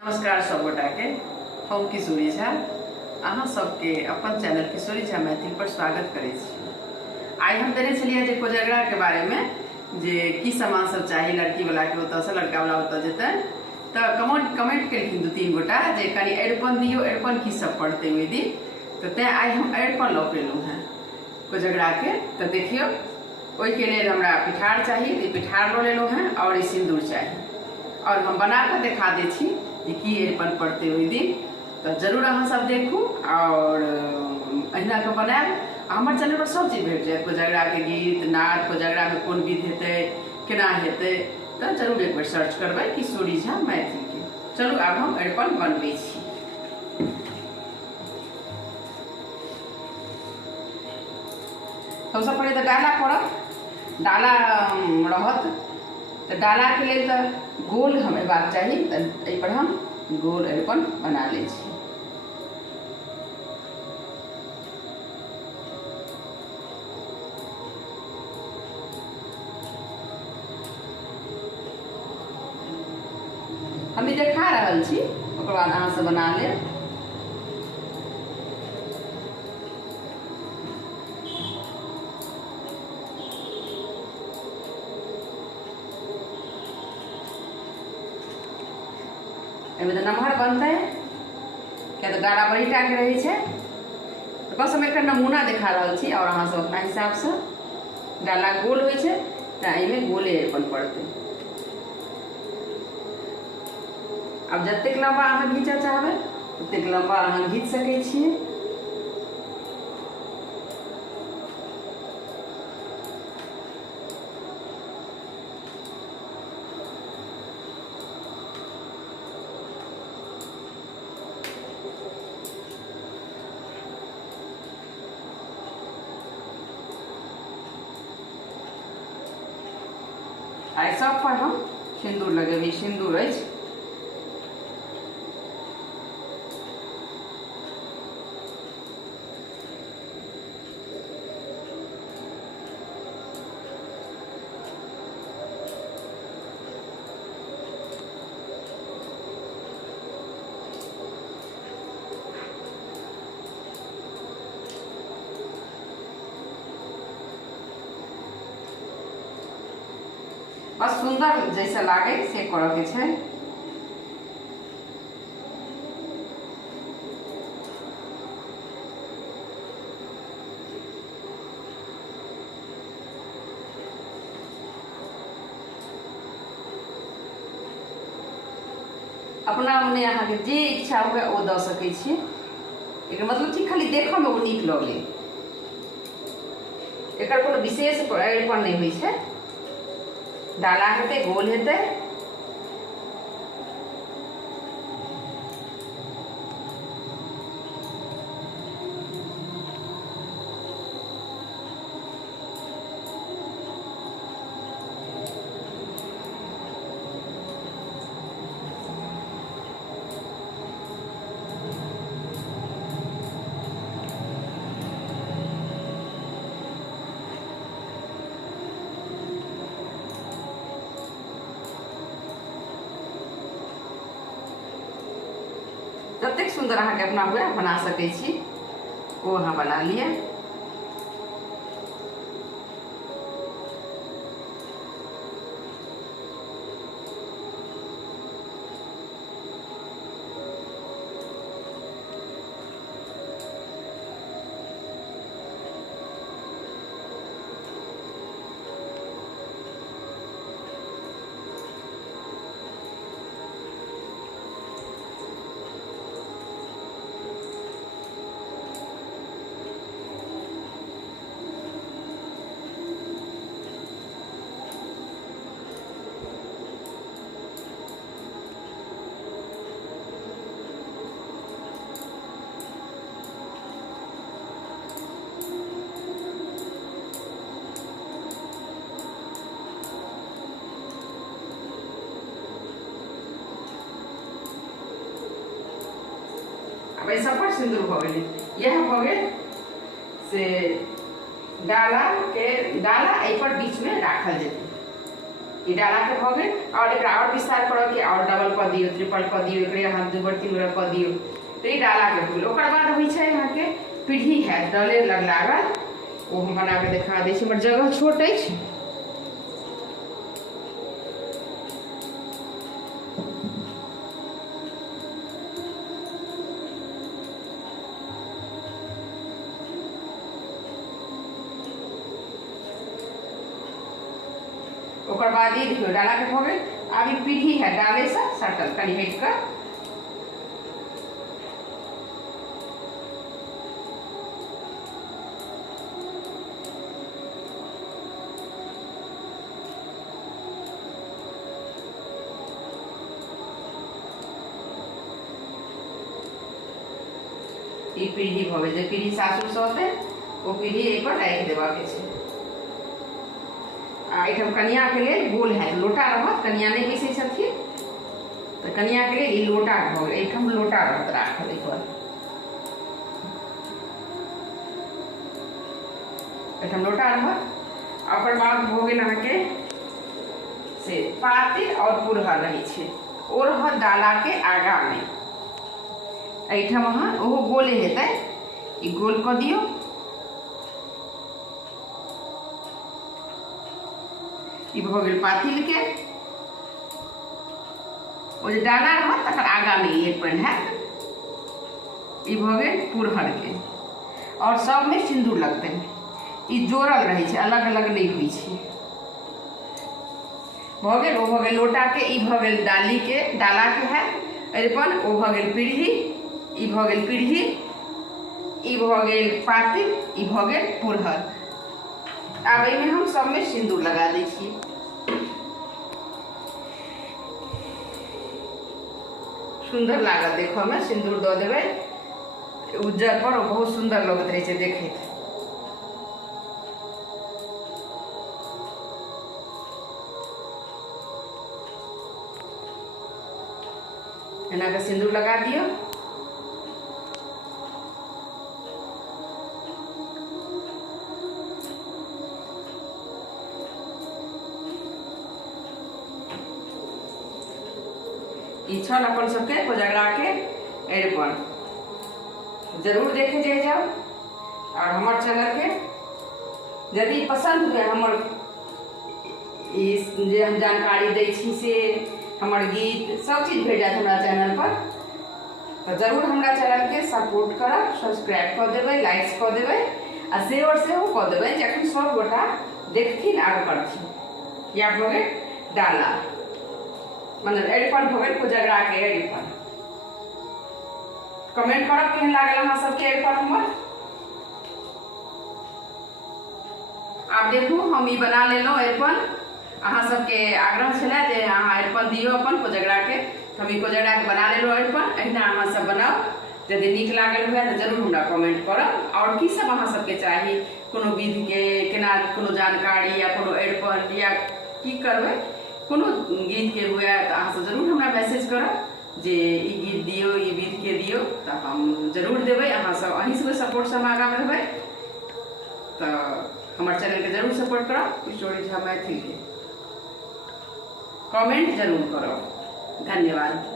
नमस्कार सब गोटा के हम किशोरी झा अहाँ सबके अपन चैनल किशोरी झा मैथिल पर स्वागत करे छी। आई हम देने छलिए जे कोजगरा के बारे में जे की सामान सब चाहिए लड़की वाला के ओतऽ से लड़का वाला ओतऽ जेतै तो कमेंट केलखिन दू तीन गोटा जे कनी अरिपन दियो, अरिपन की सब पड़ते ओहि दिन, तो तैं आई हम अरिपन लऽ पेलहुँ हैं कोजगरा के। तो देखियो ओहि के लेल हमरा पिठार चाहिए, पिठार लऽ लेलहुँ हैं और सिंदूर चाहिए और हम बना कर देखा दै छी की अरिपन पड़ते ओहि दिन। तो जरूर अहाँ सब देखू और अहिना के बनायब। हमारे चैनल पर सब चीज भेट जायत, कोजगरा के गीत नाद, कोजगरा में कोन विध हेतै केना हेतै, तो जरूर एक बार सर्च करबै किशोरी झा मैथिल के। चलू आब हम अरिपन बनबै छी। सबसे पहले तो डाला पड़त, डाला रहत तो डाला के लिए तो गोल हमें बात चाहिए, तो एहि पर हम गोल अरिपन बना ले छी। हम ई देखा रहल छी, ओकर बाद अहाँ से बना लेब। एहिमे तो नमहर बनते क्या तो डाला बड़ी टा के रहे छे। तो बस हम एक नमूना देखा रहल छी और अहाँ सब अपना हिसाब से डाला गोल होइ छे तो एहिमे गोले अरिपन पड़ते। अब जतेक लंबा अहाँ घींचा चाहबै ओतेक लंबा अहाँ घींच सकै छियै। आई सब पर हम सिंदूर लगेबै, सिंदूर अछि। बस सुंदर जैसे लागे से करऽ के छै। अपना मने अहाँ के जे इच्छा हुए वो दऽ सकै छी। एकर मतलब छी खाली देखऽ में वो नीक लगे, एकर कोनो विशेष अरिपन नहीं होइ छै। डाला हेतै, गोल हेतै, जतेक सुंदर अहाँ के अपना हुए बना सकै छी वो अहाँ बना लिया। अब ऐसा पर सिंदूर भ गेलै, यह भ गेल से डाला एहि पर बीच में राखल जेतै। ई डाला के भ गेल और एकरा और विस्तार करऽ के और डबल कऽ दियौ, ट्रिपल कऽ दियौ, एकरे अहाँ 2 बेर 3 बेर कऽ दियौ तो ई डाला के फूल। ओकर बाद होइ छै यहाँ के पीढ़ी है डले लग लागल, वो हम बना के दिखा दै छी, हमर जगह छोट अछि। ओकर बाद ये देखियो डाला के हो गए। अब ई पीढ़ी है डाले से सटल कनी हट कर, ई पीढ़ी भऽ गेल। जे पीढ़ी सासुर से होते वो पीढ़ी एक पर राखि देवा के छै। आ एठम कनिया के लिए गोल है लोटा रहत, कनिया नहीं बैसे छथिन तो कनिया के लिए ई लोटा भऽ गेल। एठम लोटा रहत राखल एक बार, एठम लोटा रहत। ओकर बाद भऽ गेल अहाँ के से पातिर और पुरहर रही छे, ओ रहत डाला के आगा में। एठम अहाँ ओहो गोले हेतै, ई गोल कऽ दियौ। ई भऽ गेल पातिल के, ओ जे डाला रहत तकर आगा में एक पेन है। ई भऽ गेल पुरहर के, और सब में सिंदूर लगते हैं। ई जोड़ल रहे छै, अलग अलग नहीं हुई छै। भऽ गेल ओ भऽ गेल लोटा के, ई भऽ गेल डाली के डाला के है अरिपन, ओ भऽ गेल पीढ़ी, ई भऽ गेल पीढ़ी, ई भऽ गेल पातिल, ई भऽ गेल पुरहर। आब एहिमे हम सब में सिंदूर लगा दै छी। सुंदर लागत देखो में, सिंदूर दऽ देबै उज्जर पर, बहुत सुंदर लगत रहे छै देखैत। एना के सिंदूर लगा दियो। ई छल अपन सबके कोजगरा के अरिपन। जरूर देखे जे जाओ, और हमार चैनल के यदि पसंद हुए हमर जे हम जानकारी दै छी से हमर गीत सब चीज भेट जात हमरा चैनल पर, तो जरूर हमरा चैनल के सपोर्ट करब, सब्सक्राइब कऽ देबै, लाइक कऽ देबै आ शेयर सेहो कऽ देबै, जखन सब गोटा देखथिन आर करथिन। या भऽ गेल डाला, मतलब अरिपन भऽ गेल कोजगरा के अरिपन। कमेंट करब केहन लागल अहाँ सबके अरिपन हमर। आब देखू हम ई बना लेलहुँ अरिपन। अहाँ सबके आग्रह छलै जे अहाँ अरिपन दियौ अपन कोजगरा के, हम ई कोजगरा के बना लेलहुँ अरिपन। अहिना अहाँ सब बनाउ, यदि नीक लागल हुए तो जरूर हमरा कमेंट करब। और की सब अहाँ सबके चाही, कोनो विधि के केना कोनो जानकारी या कोनो अरिपन या की करबै, कोनो गीत के हुए तो अहाँ सब जरूर हमरा मैसेज करब जे ई गीत दियो, ई विधि के दियो, तो हम जरूर देबै। अहाँ सब अहीं सबके सपोर्ट से हम आगाँ बढ़बै, तो हमारे चैनल के जरूर सपोर्ट करब। स्टोरी झा मैथिल के कमेंट जरूर करो। धन्यवाद।